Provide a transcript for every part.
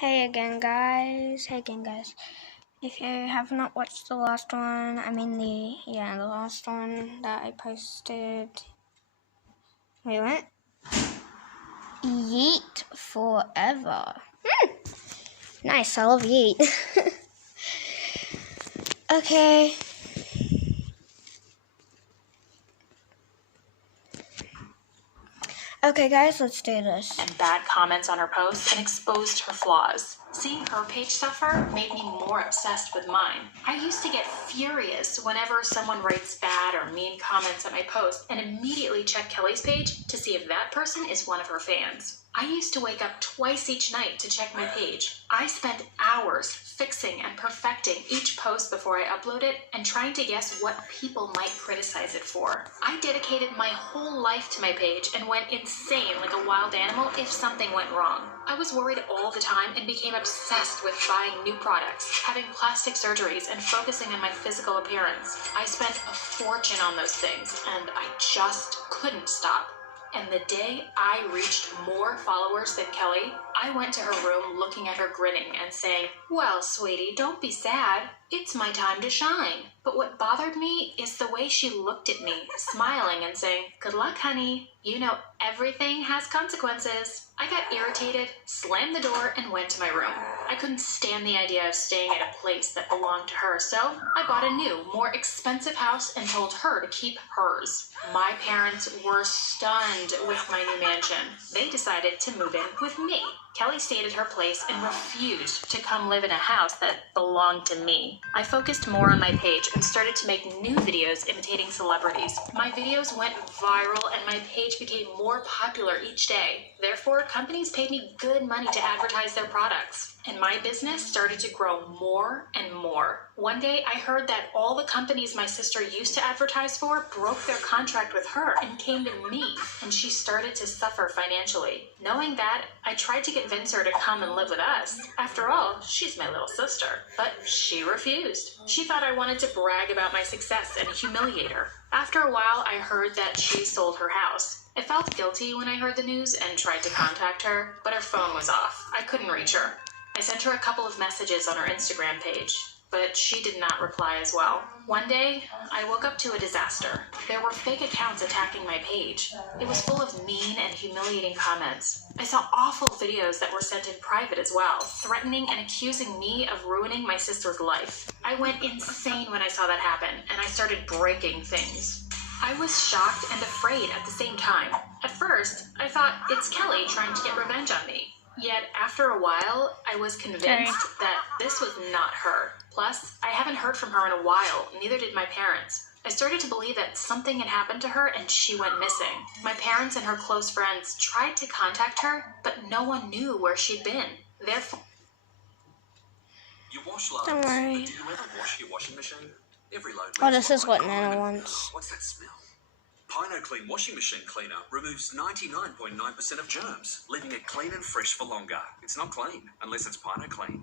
Hey again, guys. If you have not watched the last one, the last one that I posted. Wait, what? Yeet forever. Nice, I love Yeet. Okay. Okay, guys, let's do this. And bad comments on her posts and exposed her flaws. Seeing her page suffer made me more obsessed with mine. I used to get furious whenever someone writes bad or mean comments on my post and immediately check Kelly's page to see if that person is one of her fans. I used to wake up twice each night to check my page. I spent hours fixing and perfecting each post before I upload it and trying to guess what people might criticize it for. I dedicated my whole life to my page and went insane like a wild animal if something went wrong. I was worried all the time and became obsessed with buying new products, having plastic surgeries, and focusing on my physical appearance. I spent a fortune on those things, and I just couldn't stop. And the day I reached more followers than Kelly, I went to her room looking at her grinning and saying, "Well, sweetie, don't be sad. It's my time to shine." But what bothered me is the way she looked at me, smiling and saying, "Good luck, honey. You know everything has consequences." I got irritated, slammed the door, and went to my room. I couldn't stand the idea of staying at a place that belonged to her, so I bought a new, more expensive house and told her to keep hers. My parents were stunned with my new mansion. They decided to move in with me. Kelly stayed at her place and refused to come live in a house that belonged to me. I focused more on my page and started to make new videos imitating celebrities. My videos went viral and my page became more popular each day. Therefore, companies paid me good money to advertise their products. And my business started to grow more and more. One day, I heard that all the companies my sister used to advertise for broke their contract with her and came to me, and she started to suffer financially. Knowing that, I tried to convince her to come and live with us. After all, she's my little sister. But she refused. She thought I wanted to brag about my success and humiliate her. After a while, I heard that she sold her house. I felt guilty when I heard the news and tried to contact her, but her phone was off. I couldn't reach her. I sent her a couple of messages on her Instagram page, but she did not reply as well. One day, I woke up to a disaster. There were fake accounts attacking my page. It was full of mean and humiliating comments. I saw awful videos that were sent in private as well, threatening and accusing me of ruining my sister's life. I went insane when I saw that happen, and I started breaking things. I was shocked and afraid at the same time. At first, I thought it's Kelly trying to get revenge on me. Yet, after a while, I was convinced that this was not her. Plus, I haven't heard from her in a while, neither did my parents. I started to believe that something had happened to her and she went missing. My parents and her close friends tried to contact her, but no one knew where she'd been. Therefore... You wash loads. Don't worry. Do you ever wash your washing machine? Every load Oh, leaves this is what behind Nana wants. What's that smell? PinoClean washing machine cleaner removes 99.9% of germs, leaving it clean and fresh for longer. It's not clean unless it's PinoClean.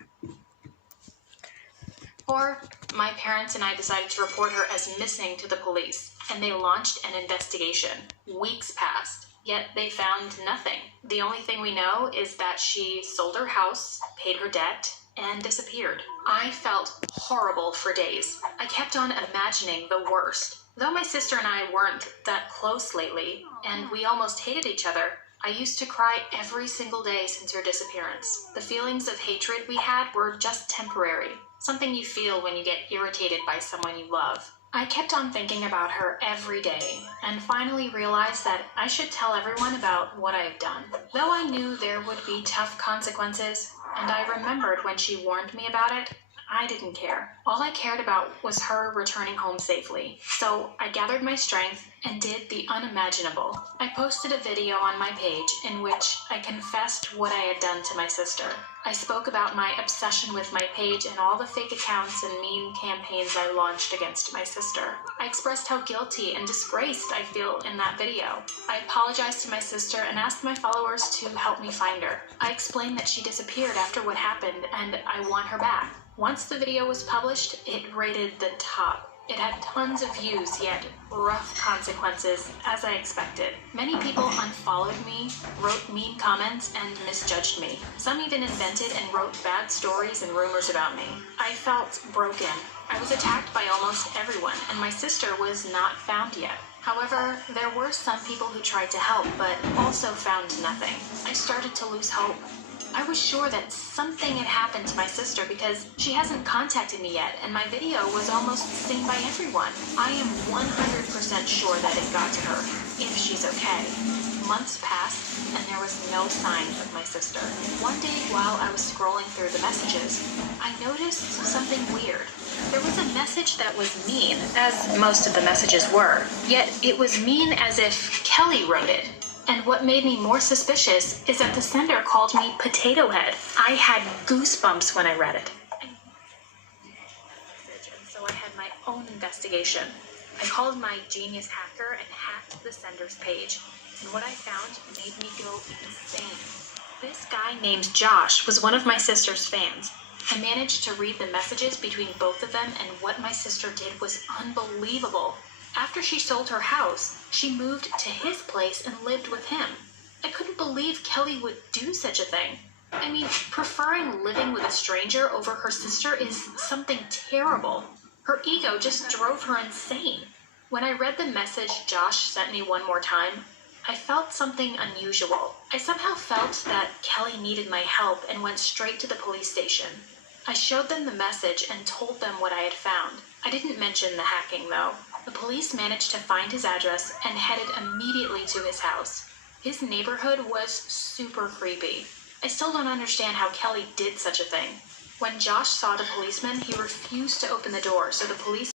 Or, my parents and I decided to report her as missing to the police, and they launched an investigation. Weeks passed, yet they found nothing. The only thing we know is that she sold her house, paid her debt, and disappeared. I felt horrible for days. I kept on imagining the worst. Though my sister and I weren't that close lately, and we almost hated each other, I used to cry every single day since her disappearance. The feelings of hatred we had were just temporary, something you feel when you get irritated by someone you love. I kept on thinking about her every day, and finally realized that I should tell everyone about what I have done. Though I knew there would be tough consequences, and I remembered when she warned me about it, I didn't care. All I cared about was her returning home safely. So I gathered my strength and did the unimaginable. I posted a video on my page in which I confessed what I had done to my sister. I spoke about my obsession with my page and all the fake accounts and mean campaigns I launched against my sister. I expressed how guilty and disgraced I feel in that video. I apologized to my sister and asked my followers to help me find her. I explained that she disappeared after what happened and I want her back. Once the video was published, it rated the top. It had tons of views, yet rough consequences, as I expected. Many people unfollowed me, wrote mean comments, and misjudged me. Some even invented and wrote bad stories and rumors about me. I felt broken. I was attacked by almost everyone, and my sister was not found yet. However, there were some people who tried to help, but also found nothing. I started to lose hope. I was sure that something had happened to my sister because she hasn't contacted me yet, and my video was almost seen by everyone. I am 100% sure that it got to her, if she's okay. Months passed, and there was no sign of my sister. One day, while I was scrolling through the messages, I noticed something weird. There was a message that was mean, as most of the messages were, yet it was mean as if Kelly wrote it. And what made me more suspicious is that the sender called me Potato Head. I had goosebumps when I read it. And so I had my own investigation. I called my genius hacker and hacked the sender's page. And what I found made me go insane. This guy named Josh was one of my sister's fans. I managed to read the messages between both of them, and what my sister did was unbelievable. After she sold her house, she moved to his place and lived with him. I couldn't believe Kelly would do such a thing. I mean, preferring living with a stranger over her sister is something terrible. Her ego just drove her insane. When I read the message Josh sent me one more time, I felt something unusual. I somehow felt that Kelly needed my help and went straight to the police station. I showed them the message and told them what I had found. I didn't mention the hacking, though. The police managed to find his address and headed immediately to his house. His neighborhood was super creepy. I still don't understand how Kelly did such a thing. When Josh saw the policeman, he refused to open the door, so the police